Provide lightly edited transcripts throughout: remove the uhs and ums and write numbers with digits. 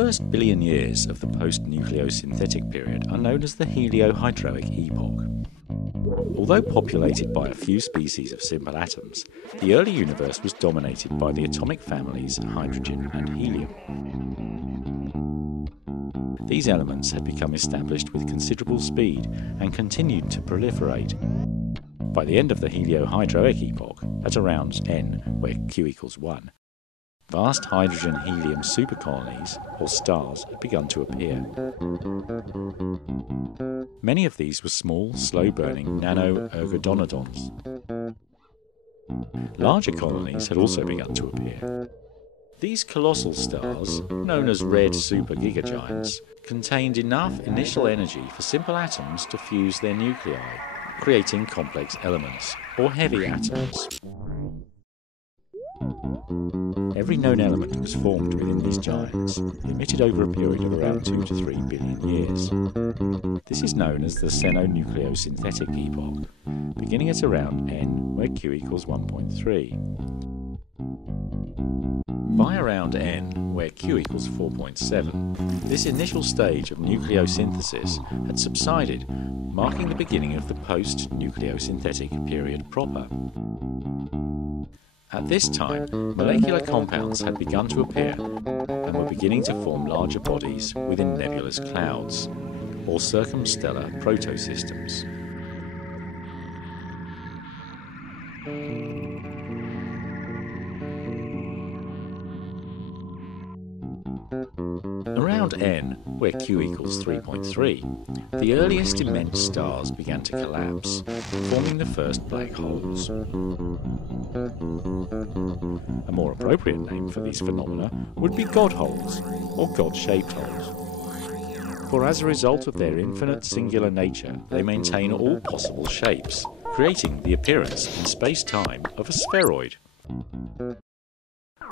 first billion years of the post-nucleosynthetic period are known as the heliohydroic epoch. Although populated by a few species of simple atoms, the early universe was dominated by the atomic families hydrogen and helium. These elements had become established with considerable speed and continued to proliferate. By the end of the heliohydroic epoch, at around n, where Q equals 1, vast hydrogen-helium supercolonies, or stars, had begun to appear. Many of these were small, slow-burning nano-ergodonodons. Larger colonies had also begun to appear. These colossal stars, known as red supergigagiants, contained enough initial energy for simple atoms to fuse their nuclei, creating complex elements, or heavy atoms. Every known element was formed within these giants, emitted over a period of around 2 to 3 billion years. This is known as the xenonucleosynthetic epoch, beginning at around n, where Q equals 1.3. By around n, where Q equals 4.7, this initial stage of nucleosynthesis had subsided, marking the beginning of the post-nucleosynthetic period proper. At this time, molecular compounds had begun to appear and were beginning to form larger bodies within nebulous clouds, or circumstellar protosystems. Around n, where Q equals 3.3, the earliest immense stars began to collapse, forming the first black holes. A more appropriate name for these phenomena would be God holes, or God-shaped holes. For as a result of their infinite singular nature, they maintain all possible shapes, creating the appearance in space-time of a spheroid.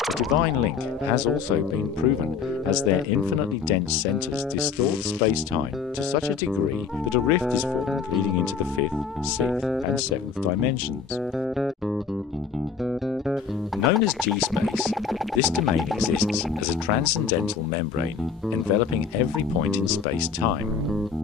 A divine link has also been proven, as their infinitely dense centres distort space-time to such a degree that a rift is formed leading into the 5th, 6th and 7th dimensions. Known as G-space, this domain exists as a transcendental membrane enveloping every point in space-time.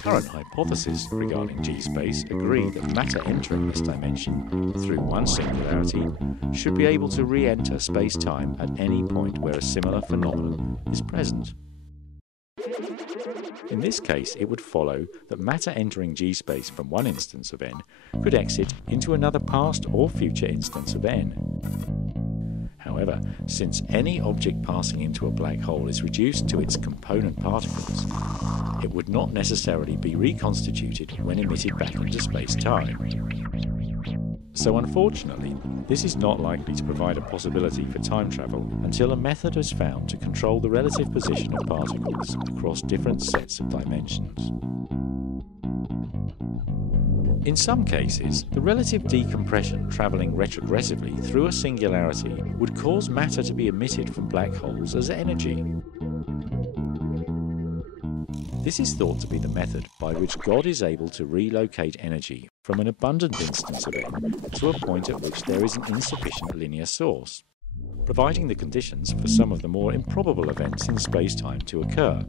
Current hypotheses regarding G-space agree that matter entering this dimension through one singularity should be able to re-enter space-time at any point where a similar phenomenon is present. In this case, it would follow that matter entering G-space from one instance of n could exit into another past or future instance of n. However, since any object passing into a black hole is reduced to its component particles, it would not necessarily be reconstituted when emitted back into space-time. So unfortunately, this is not likely to provide a possibility for time travel until a method is found to control the relative position of particles across different sets of dimensions. In some cases, the relative decompression travelling retrogressively through a singularity would cause matter to be emitted from black holes as energy. This is thought to be the method by which God is able to relocate energy from an abundant instance of n to a point at which there is an insufficient linear source, providing the conditions for some of the more improbable events in space-time to occur.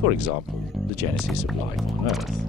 For example, the genesis of life on Earth.